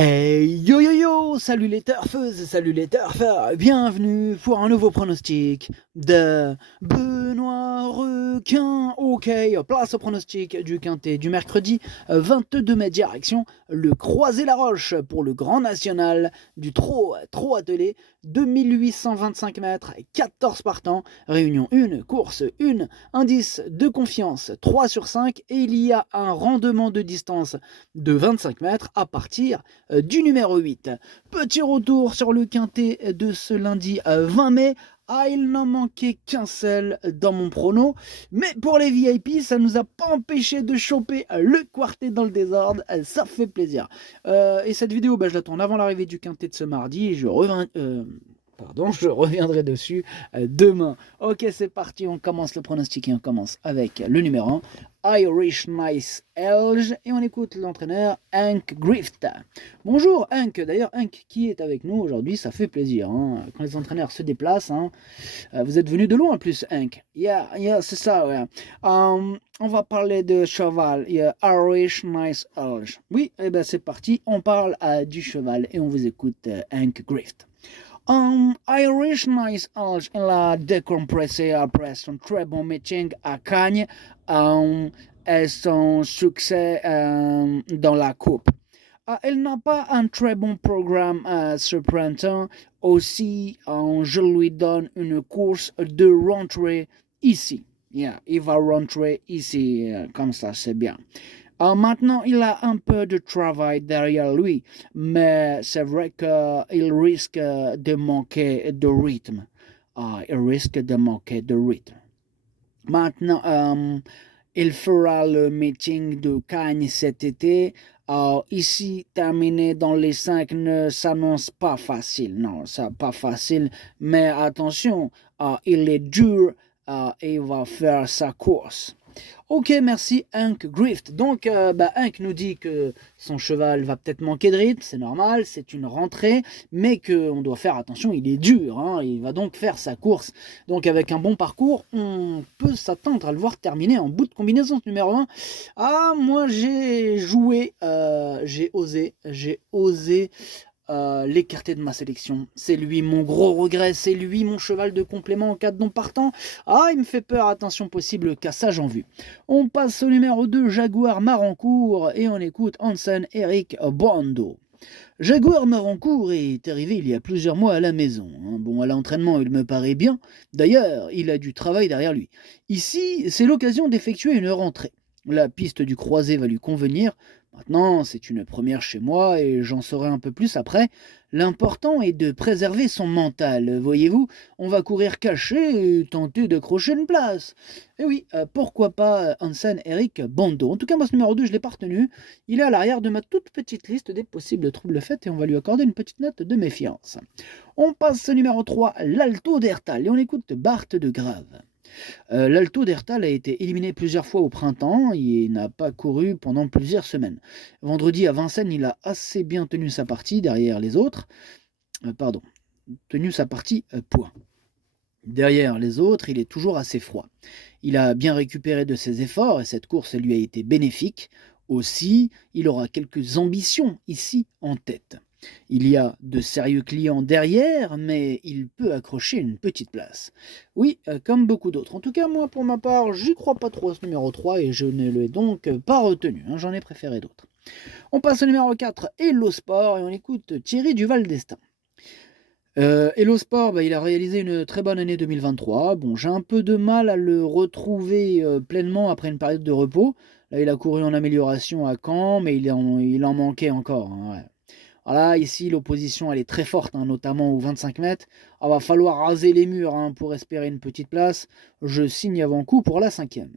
Hey yo yo yo, salut les turfeuses, salut les turfeurs, bienvenue pour un nouveau pronostic de Benoît Requin. Ok, place au pronostic du quintet du mercredi 22 mai, direction le Croisé-la-Roche pour le Grand National du trot attelé, 2825 mètres, 14 partants, réunion 1, course 1, indice de confiance 3 sur 5 et il y a un rendement de distance de 25 mètres à partir du numéro 8. Petit retour sur le quintet de ce lundi 20 mai. Ah, il n'en manquait qu'un seul dans mon prono. Mais pour les VIP, ça ne nous a pas empêché de choper le quartet dans le désordre. Ça fait plaisir. Et cette vidéo, je la tourne avant l'arrivée du quintet de ce mardi. Je reviendrai dessus demain. Ok, c'est parti, on commence le pronostic et on commence avec le numéro 1, Irish Nice Elge, et on écoute l'entraîneur Hank Grift. Bonjour Hank, d'ailleurs Hank qui est avec nous aujourd'hui, ça fait plaisir, hein, quand les entraîneurs se déplacent. Hein. Vous êtes venu de loin en plus Hank. Yeah, c'est ça, ouais. On va parler de cheval, Irish Nice Elge. Oui, et ben c'est parti, on parle du cheval et on vous écoute Hank Grift. Irish Nice Elge, elle a décompressé après son très bon meeting à Cannes et son succès dans la coupe. Elle n'a pas un très bon programme ce printemps. Aussi, je lui donne une course de rentrée ici. Yeah, il va rentrer ici, comme ça, c'est bien. Maintenant, il a un peu de travail derrière lui, mais c'est vrai qu'il risque de manquer de rythme. Il risque de manquer de rythme. Maintenant, il fera le meeting de Cannes cet été. Ici, terminer dans les 5 ne s'annonce pas facile. Non, c'est pas facile. Mais attention, il est dur et il va faire sa course. Ok, merci Hank Grift. Donc, Hank nous dit que son cheval va peut-être manquer de rythme, c'est normal, c'est une rentrée, mais qu'on doit faire attention, il est dur, hein, il va donc faire sa course. Donc, avec un bon parcours, on peut s'attendre à le voir terminer en bout de combinaison numéro 1. Ah, moi j'ai joué, j'ai osé l'écarter de ma sélection. C'est lui mon gros regret, c'est lui mon cheval de complément en cas de non partant. Ah, il me fait peur, attention possible cassage en vue. On passe au numéro 2, Jaguar Marancourt, et on écoute Hansen Eric Bondo. Jaguar Marancourt est arrivé il y a plusieurs mois à la maison. Bon, à l'entraînement, il me paraît bien. D'ailleurs, il a du travail derrière lui. Ici, c'est l'occasion d'effectuer une rentrée. La piste du croisé va lui convenir. Maintenant, c'est une première chez moi et j'en saurai un peu plus après. L'important est de préserver son mental. Voyez-vous, on va courir caché et tenter de crocher une place. Et oui, pourquoi pas Hansen Eric Bondo. En tout cas, moi, ce numéro 2, je ne l'ai pas retenu. Il est à l'arrière de ma toute petite liste des possibles troubles faits et on va lui accorder une petite note de méfiance. On passe au numéro 3, l'Alto d'Hertal, et on écoute Bart de Grave. L'Alto d'Hertal a été éliminé plusieurs fois au printemps et n'a pas couru pendant plusieurs semaines. Vendredi à Vincennes, il a assez bien tenu sa partie derrière les autres. Tenu sa partie, point. Derrière les autres, il est toujours assez froid. Il a bien récupéré de ses efforts et cette course lui a été bénéfique. Aussi, il aura quelques ambitions ici en tête. Il y a de sérieux clients derrière, mais il peut accrocher une petite place. Oui, comme beaucoup d'autres. En tout cas, moi, pour ma part, j'y crois pas trop à ce numéro 3 et je ne l'ai donc pas retenu. J'en ai préféré d'autres. On passe au numéro 4, Hello Sport, et on écoute Thierry Duval d'Estaing. Hello Sport, il a réalisé une très bonne année 2023. Bon, j'ai un peu de mal à le retrouver pleinement après une période de repos. Là, il a couru en amélioration à Caen, mais il en manquait encore. Hein, ouais. Voilà, ici, l'opposition, elle est très forte, hein, notamment aux 25 mètres. Il va falloir raser les murs pour espérer une petite place. Je signe avant coup pour la 5e.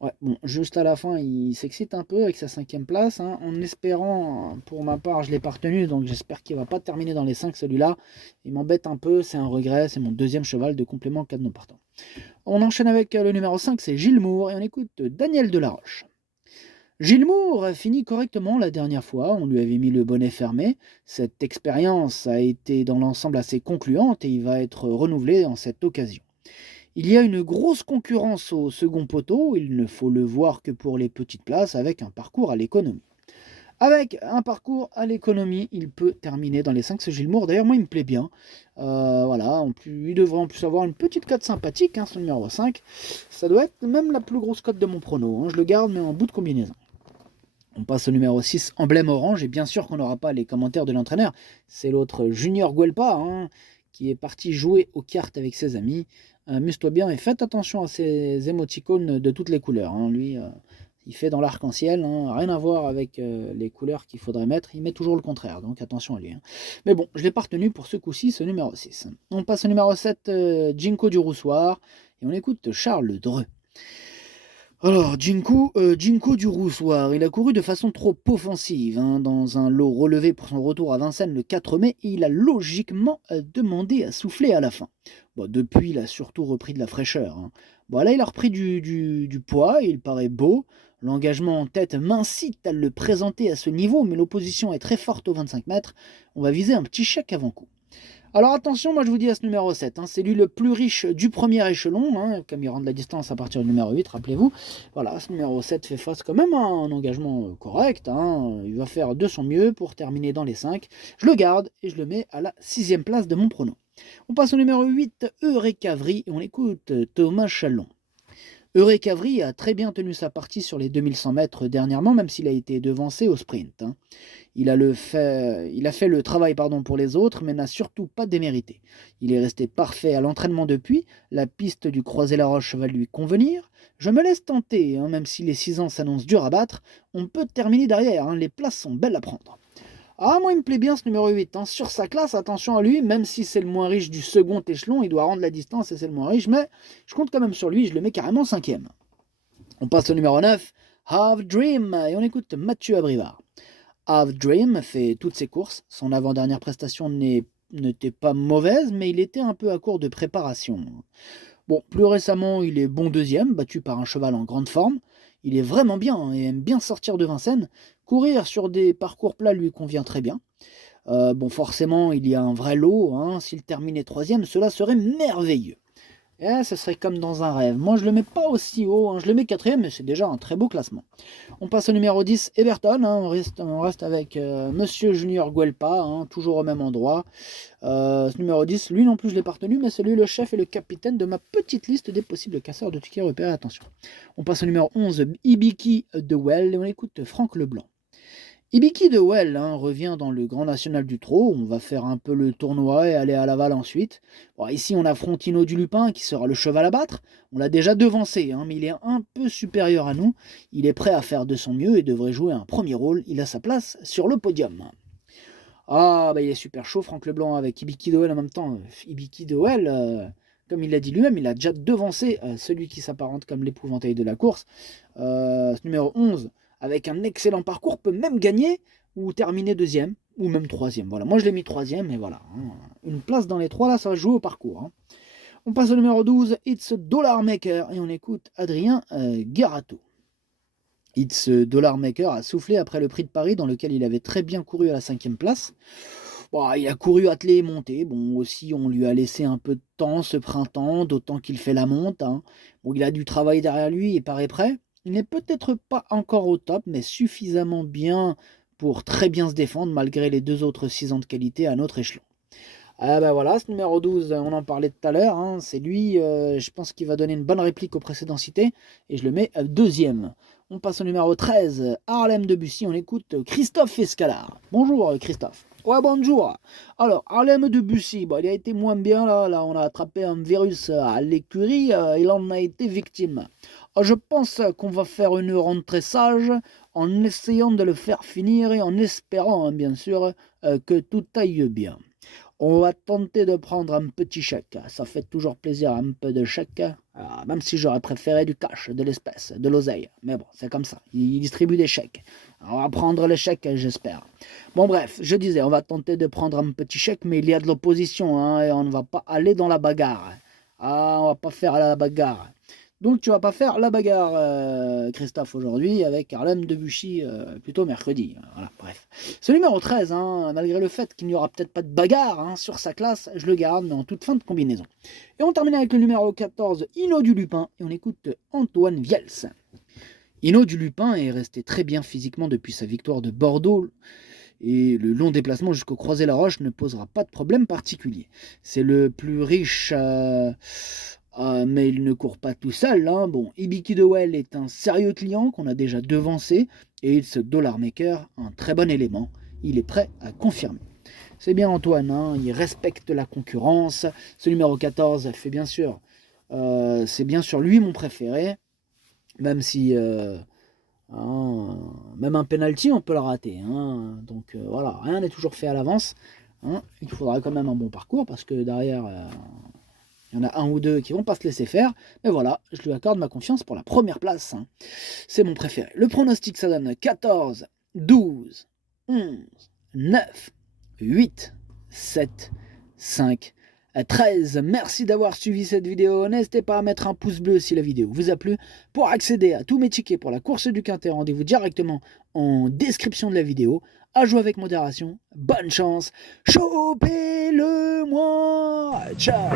Ouais, bon, juste à la fin, il s'excite un peu avec sa 5e place, en espérant, pour ma part, je ne l'ai pas retenu, donc j'espère qu'il ne va pas terminer dans les 5 celui-là. Il m'embête un peu, c'est un regret, c'est mon deuxième cheval de complément 4 non partant. On enchaîne avec le numéro 5, c'est Gilles Moore, et on écoute Daniel Delaroche. Gilles Moore a fini correctement la dernière fois, on lui avait mis le bonnet fermé. Cette expérience a été dans l'ensemble assez concluante et il va être renouvelé en cette occasion. Il y a une grosse concurrence au second poteau, il ne faut le voir que pour les petites places avec un parcours à l'économie. Avec un parcours à l'économie, il peut terminer dans les 5, c'est Gilles Moore. D'ailleurs, moi, il me plaît bien. Voilà, il devrait en plus avoir une petite cote sympathique, hein, ce numéro 5. Ça doit être même la plus grosse cote de mon prono. Hein. Je le garde, mais en bout de combinaison. On passe au numéro 6, emblème orange. Et bien sûr qu'on n'aura pas les commentaires de l'entraîneur. C'est l'autre Junior Guelpa, hein, qui est parti jouer aux cartes avec ses amis. Amuse-toi bien et faites attention à ces émoticônes de toutes les couleurs. Hein. Lui... il fait dans l'arc-en-ciel, hein, rien à voir avec les couleurs qu'il faudrait mettre. Il met toujours le contraire, donc attention à lui. Hein. Mais bon, je l'ai pas retenu pour ce coup-ci, ce numéro 6. On passe au numéro 7, Jinko du Roussoir, et on écoute Charles Dreux. Alors, Jinko du Roussoir, il a couru de façon trop offensive hein, dans un lot relevé pour son retour à Vincennes le 4 mai, et il a logiquement demandé à souffler à la fin. Bon, depuis, il a surtout repris de la fraîcheur. Hein. Bon, là, il a repris du poids, il paraît beau. L'engagement en tête m'incite à le présenter à ce niveau, mais l'opposition est très forte aux 25 mètres. On va viser un petit chèque avant coup. Alors attention, moi je vous dis à ce numéro 7, hein, c'est lui le plus riche du premier échelon, hein, comme il rend de la distance à partir du numéro 8, rappelez-vous. Voilà, ce numéro 7 fait face quand même à un engagement correct, hein, il va faire de son mieux pour terminer dans les 5. Je le garde et je le mets à la 6e place de mon prono. On passe au numéro 8, Eurécavry, et on écoute Thomas Chalon. Eurécavry a très bien tenu sa partie sur les 2100 mètres dernièrement, même s'il a été devancé au sprint. Hein. Il a fait le travail pour les autres, mais n'a surtout pas démérité. Il est resté parfait à l'entraînement depuis. La piste du Croisé-la-Roche va lui convenir. Je me laisse tenter, hein, même si les 6 ans s'annoncent durs à battre. On peut terminer derrière, hein, les places sont belles à prendre. Ah, moi, il me plaît bien ce numéro 8. Hein. Sur sa classe, attention à lui, même si c'est le moins riche du second échelon, il doit rendre la distance et c'est le moins riche, mais je compte quand même sur lui, je le mets carrément 5e. On passe au numéro 9, Have Dream, et on écoute Mathieu Abrivard. Have Dream fait toutes ses courses, son avant-dernière prestation n'était pas mauvaise, mais il était un peu à court de préparation. Bon, plus récemment, il est bon deuxième, battu par un cheval en grande forme. Il est vraiment bien et aime bien sortir de Vincennes. Courir sur des parcours plats lui convient très bien. Bon, forcément, il y a un vrai lot. Hein. S'il terminait 3e, cela serait merveilleux. Et ce serait comme dans un rêve. Moi, je le mets pas aussi haut. Hein. Je le mets 4e, mais c'est déjà un très beau classement. On passe au numéro 10, Everton. Hein. On reste avec Monsieur Junior Guelpa, hein, toujours au même endroit. Ce numéro 10, lui non plus, je l'ai pas retenu, mais c'est lui le chef et le capitaine de ma petite liste des possibles casseurs de tickets repérés. Attention. On passe au numéro 11, Ibiki de Well, et on écoute Franck Leblanc. Ibiki de Well hein, revient dans le Grand National du Trot. On va faire un peu le tournoi et aller à Laval ensuite. Bon, ici, on a Frontino du Lupin qui sera le cheval à battre. On l'a déjà devancé, hein, mais il est un peu supérieur à nous. Il est prêt à faire de son mieux et devrait jouer un premier rôle. Il a sa place sur le podium. Ah, bah il est super chaud, Franck Leblanc, avec Ibiki de Well en même temps. Ibiki de Well, comme il l'a dit lui-même, il a déjà devancé celui qui s'apparente comme l'épouvantail de la course. Ce numéro 11, avec un excellent parcours, peut même gagner ou terminer 2e, ou même 3e. Voilà, moi je l'ai mis 3e, et voilà. Hein. Une place dans les 3, là, ça va jouer au parcours. Hein. On passe au numéro 12, It's Dollar Maker, et on écoute Adrien Garato. It's Dollar Maker a soufflé après le prix de Paris, dans lequel il avait très bien couru à la 5e place. Bon, il a couru, attelé et monté. Bon, aussi, on lui a laissé un peu de temps ce printemps, d'autant qu'il fait la monte. Hein. Bon, il a du travail derrière lui et paraît prêt. Il n'est peut-être pas encore au top, mais suffisamment bien pour très bien se défendre, malgré les 2 autres 6 ans de qualité à notre échelon. Ah ben voilà, ce numéro 12, on en parlait tout à l'heure, hein, c'est lui, je pense qu'il va donner une bonne réplique au précédent cité, et je le mets 2e. On passe au numéro 13, Harlem Debussy, on écoute Christophe Escalard. Bonjour Christophe. Ouais, bonjour. Alors, Harlem Debussy, bon, il a été moins bien, là on a attrapé un virus à l'écurie, il en a été victime. Je pense qu'on va faire une rentrée sage, en essayant de le faire finir, et en espérant, hein, bien sûr, que tout aille bien. On va tenter de prendre un petit chèque. Ça fait toujours plaisir, un peu de chèque. Même si j'aurais préféré du cash, de l'espèce, de l'oseille. Mais bon, c'est comme ça. Il distribue des chèques. On va prendre les chèques, j'espère. Bon bref, je disais, on va tenter de prendre un petit chèque, mais il y a de l'opposition, hein, et on ne va pas aller dans la bagarre. On va pas faire la bagarre. Donc tu vas pas faire la bagarre, Christophe, aujourd'hui, avec Harlem Debussy, plutôt mercredi. Voilà, bref. Ce numéro 13, hein, malgré le fait qu'il n'y aura peut-être pas de bagarre hein, sur sa classe, je le garde, mais en toute fin de combinaison. Et on termine avec le numéro 14, Hino du Lupin, et on écoute Antoine Viels. Hinault du Lupin est resté très bien physiquement depuis sa victoire de Bordeaux et le long déplacement jusqu'au Croisé-la-Roche ne posera pas de problème particulier. C'est le plus riche, mais il ne court pas tout seul. Hein. Bon, Ibiki de Well est un sérieux client qu'on a déjà devancé et ce Dollar Maker, un très bon élément. Il est prêt à confirmer. C'est bien Antoine, hein, il respecte la concurrence. Ce numéro 14 fait bien sûr, c'est bien sûr lui mon préféré, même si même un penalty on peut le rater. Hein, donc voilà, rien n'est toujours fait à l'avance. Hein, il faudra quand même un bon parcours parce que derrière, il y en a un ou deux qui vont pas se laisser faire. Mais voilà, je lui accorde ma confiance pour la première place. Hein. C'est mon préféré. Le pronostic, ça donne 14, 12, 11, 9, 8, 7, 5, 13. Merci d'avoir suivi cette vidéo. N'hésitez pas à mettre un pouce bleu si la vidéo vous a plu. Pour accéder à tous mes tickets pour la course du Quintet, rendez-vous directement en description de la vidéo. À jouer avec modération. Bonne chance. Chopez-le-moi. Ciao.